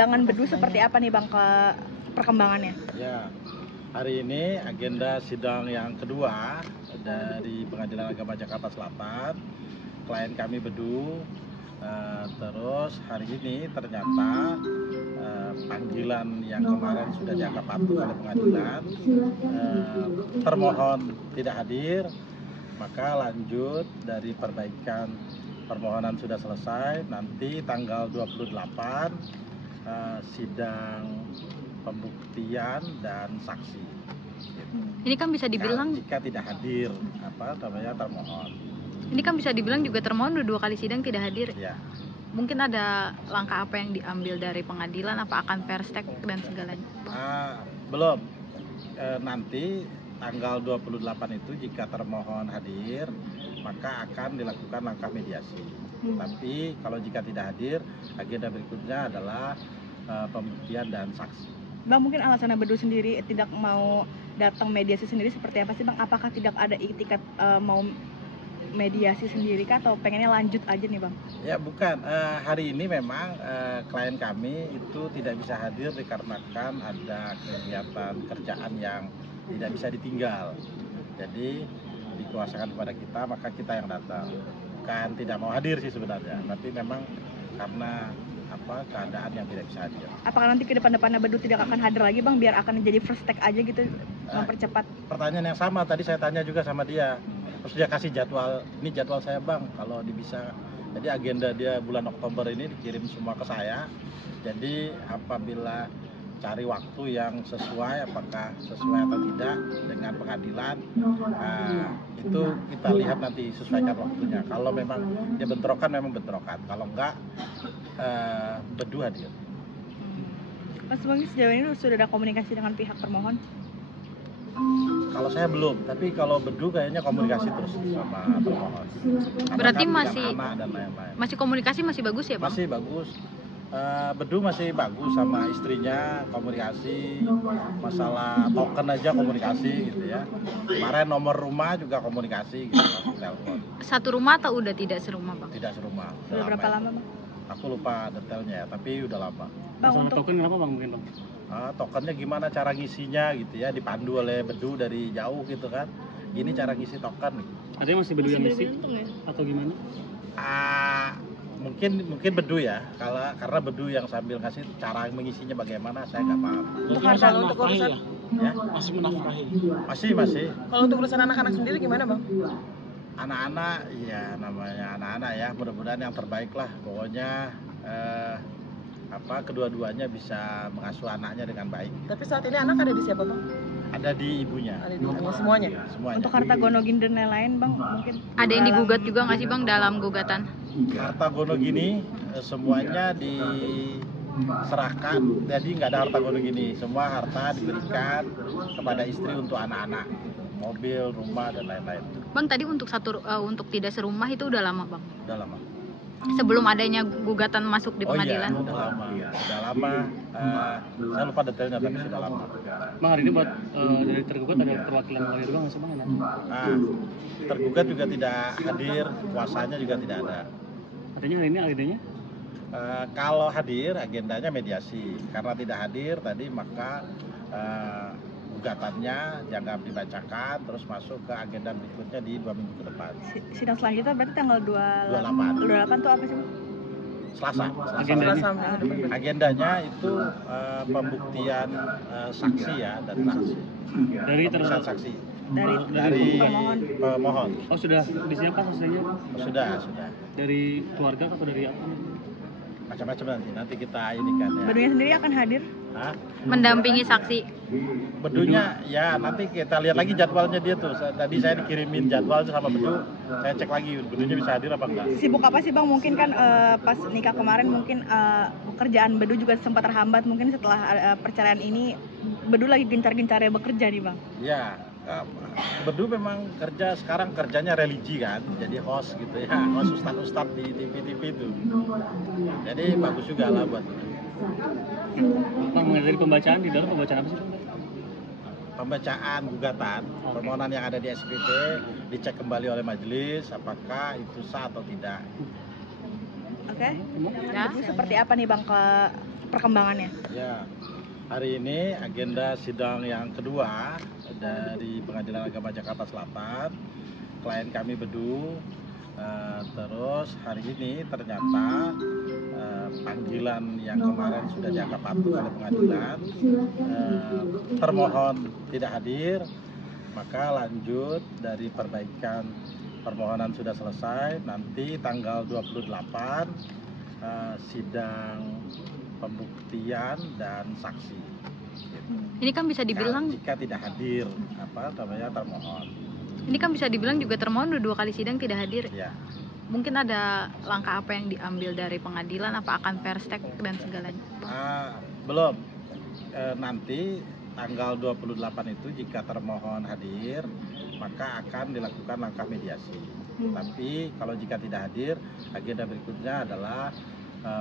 persidangan Bedu seperti apa nih Bang ke perkembangannya? Ya, hari ini agenda sidang yang kedua dari Pengadilan Agama Jakarta Selatan, klien kami Bedu. Terus hari ini ternyata panggilan yang kemarin sudah dianggap patuh oleh pengadilan, termohon tidak hadir, maka lanjut dari perbaikan permohonan sudah selesai. Nanti tanggal 28 sidang pembuktian dan saksi. Ini kan bisa dibilang jika tidak hadir termohon. Ini kan bisa dibilang juga termohon dua kali sidang tidak hadir. Ya. Mungkin ada langkah apa yang diambil dari pengadilan? Apa akan fair stake dan segalanya? Belum. Nanti tanggal 28 itu jika termohon hadir, maka akan dilakukan langkah mediasi. Tapi kalau jika tidak hadir, agenda berikutnya adalah pembuktian dan saksi. Bang, mungkin alasan Bedu sendiri tidak mau datang mediasi sendiri seperti apa sih Bang? Apakah tidak ada iktikat mau mediasi sendiri kah atau pengennya lanjut aja nih Bang? Ya bukan, hari ini memang klien kami itu tidak bisa hadir dikarenakan ada kegiatan kerjaan yang tidak bisa ditinggal. Jadi dikuasakan kepada kita, maka kita yang datang. Bukan tidak mau hadir sih sebenarnya, tapi memang karena keadaan yang tidak bisa hadir. Apakah nanti ke depan-depannya Bedu tidak akan hadir lagi Bang, biar akan jadi first take aja gitu, mempercepat? Pertanyaan yang sama tadi saya tanya juga sama dia. Terus dia kasih jadwal, ini jadwal saya Bang, kalau bisa. Jadi agenda dia bulan Oktober ini dikirim semua ke saya. Jadi apabila cari waktu yang sesuai, apakah sesuai atau tidak dengan pengadilan, itu kita lihat nanti sesuaikan waktunya. Kalau memang dia bentrokan, memang bentrokan. Kalau enggak, Bedu hadir. Mas Bang, sejauh ini sudah ada komunikasi dengan pihak termohon? Kalau saya belum, tapi kalau Bedu kayaknya komunikasi terus sama termohon. Berarti kan masih anak dan lain-lain. Masih komunikasi masih bagus ya Bang? Masih bagus. Bedu masih bagus sama istrinya, komunikasi masalah token aja komunikasi gitu ya. Kemarin nomor rumah juga komunikasi gitu, telepon. Satu rumah atau udah tidak serumah Bang? Tidak serumah. Udah berapa lama Bang? Aku lupa detailnya ya, tapi udah lama. Bang, untuk token apa Bang mungkin Bang? Tokennya gimana cara ngisinya gitu ya, dipandu oleh Bedu dari jauh gitu kan. Gini cara ngisi token gitu. Ada yang masih Bedu yang ngisi atau gimana? Mungkin Bedu ya, karena Bedu yang sambil ngasih cara mengisinya bagaimana saya nggak paham. Untuk urusan Ya? Masih menafkahi. Masih. Kalau untuk urusan anak-anak sendiri gimana Bang? Anak-anak, ya namanya anak-anak ya, mudah-mudahan yang terbaik lah. Pokoknya kedua-duanya bisa mengasuh anaknya dengan baik. Tapi saat ini anak ada di siapa Bang? Ada di ibunya. Ada di semuanya? Semuanya. Untuk harta gonogin dan lain-lain Bang, mungkin ada yang digugat juga nggak sih Bang dalam gugatan? Harta gonogini semuanya diserahkan, jadi nggak ada harta gonogini. Semua harta diberikan kepada istri untuk anak-anak, mobil, rumah dan lain-lain. Bang, tadi untuk tidak serumah itu udah lama Bang? Udah lama. Sebelum adanya gugatan masuk di pengadilan? Oh iya, udah lama. Saya lupa detailnya tapi sudah lama. Bang, hari ini buat dari tergugat ada perwakilan lawyer juga nggak sih Bang? Tergugat juga tidak hadir, kuasanya juga tidak ada. Artinya hari ini agendanya? Kalau hadir agendanya mediasi. Karena tidak hadir tadi maka gugatannya jangan dibacakan, terus masuk ke agenda berikutnya di 2 minggu ke depan. Sidang selanjutnya berarti tanggal 28 tuh apa sih? Selasa. Agendanya itu pembuktian saksi ya, dan saksi. Dari pemeriksaan saksi. Dari pemohon. Oh, sudah disiapkan saksinya? Sudah. Dari keluarga atau dari apa? Macam-macam nanti kita ini kan ya. Bedunya sendiri akan hadir? Mendampingi saksi? Bedunya ya nanti kita lihat lagi jadwalnya dia tuh. Tadi saya dikirimin jadwal sama Bedu, saya cek lagi Bedunya bisa hadir apa enggak. Sibuk apa sih Bang? Mungkin kan pas nikah kemarin mungkin pekerjaan Bedu juga sempat terhambat. Mungkin setelah perceraian ini Bedu lagi gencar-gencarnya bekerja nih Bang? Ya, Bedu memang kerjanya religi kan, jadi host gitu ya, host ustadz di TV-TV itu. Jadi bagus juga lah buat Bedu. Bang, dari pembacaan, di dalam pembacaan apa sih Bang? Pembacaan gugatan, permohonan yang ada di SPT dicek kembali oleh majelis apakah itu sah atau tidak. Oke. Ya, seperti apa nih Bang ke perkembangannya? Ya, hari ini agenda sidang yang kedua dari Pengadilan Agama Jakarta Selatan. Klien kami Bedu. Terus hari ini ternyata panggilan yang kemarin sudah dianggap patuh oleh pengadilan, termohon tidak hadir, maka lanjut dari perbaikan permohonan sudah selesai. Nanti tanggal 28 sidang pembuktian dan saksi. Ini kan bisa dibilang, jika tidak hadir termohon. ini kan bisa dibilang juga termohon dua kali sidang tidak hadir. Ya. Mungkin ada langkah apa yang diambil dari pengadilan? Apa akan fair stake dan segalanya? Belum. Nanti tanggal 28 itu jika termohon hadir, maka akan dilakukan langkah mediasi. Tapi kalau jika tidak hadir, agenda berikutnya adalah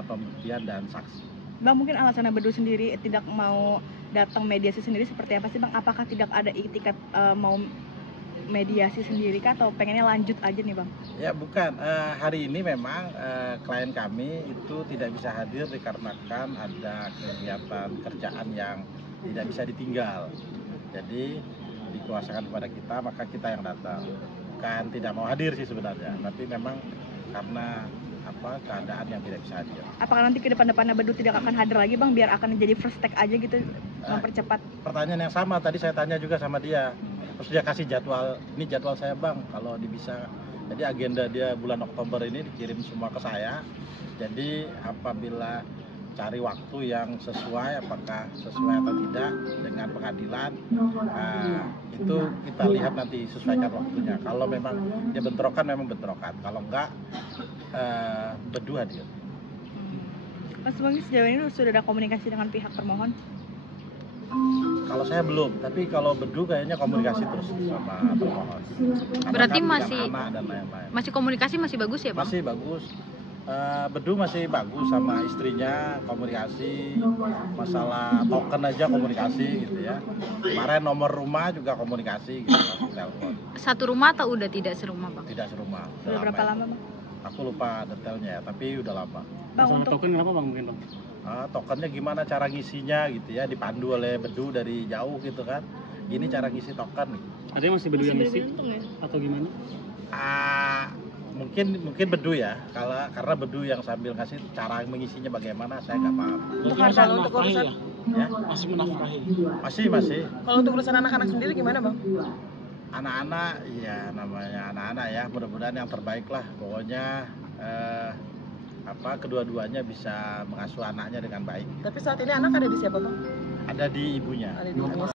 pembuktian dan saksi. Bang, mungkin alasannya Bedu sendiri tidak mau datang mediasi sendiri seperti apa sih Bang? Apakah tidak ada iktikat mau mediasi sendiri kah atau pengennya lanjut aja nih Bang? Ya bukan, hari ini memang klien kami itu tidak bisa hadir dikarenakan ada kegiatan kerjaan yang tidak bisa ditinggal. Jadi dikuasakan kepada kita, maka kita yang datang. Bukan tidak mau hadir sih sebenarnya, tapi memang karena keadaan yang tidak bisa hadir. Apakah nanti ke depan-depannya Bedu tidak akan hadir lagi Bang, biar akan jadi first take aja gitu, mempercepat? Pertanyaan yang sama tadi saya tanya juga sama dia. Terus dia kasih jadwal, ini jadwal saya Bang, kalau bisa. Jadi agenda dia bulan Oktober ini dikirim semua ke saya. Jadi apabila cari waktu yang sesuai, apakah sesuai atau tidak dengan pengadilan, itu kita lihat nanti sesuaikan waktunya. Kalau memang dia bentrokan, memang bentrokan. Kalau enggak, Bedu hadir. Mas Bang, sejauh ini sudah ada komunikasi dengan pihak termohon? Kalau saya belum, tapi kalau Bedu kayaknya komunikasi terus sama termohon. Berarti Kan masih anak dan lain-lain. masih komunikasi masih bagus ya Bang? Masih bagus. Bedu masih bagus sama istrinya, komunikasi masalah token aja komunikasi gitu ya. Kemarin nomor rumah juga komunikasi gitu, telepon. Satu rumah atau udah tidak serumah Bang? Tidak serumah. Sudah berapa lama Bang? Aku lupa detailnya ya, tapi udah lama. Bang, Masalah untuk token kenapa Bang mungkin Bang? Tokennya gimana cara ngisinya gitu ya, dipandu oleh Bedu dari jauh gitu kan. Gini cara ngisi token. Ada yang masih Bedu yang ngisi atau gimana? Mungkin Bedu ya, karena Bedu yang sambil ngasih cara mengisinya bagaimana saya nggak paham. Kalau untuk urusan Ya? Masih menafkahi. Masih. kalau untuk urusan anak-anak sendiri gimana Bang? Anak-anak, ya namanya anak-anak ya, mudah-mudahan yang terbaik lah. Pokoknya kedua-duanya bisa mengasuh anaknya dengan baik. Tapi saat ini anak ada di siapa Bang? Ada di ibunya. Ada di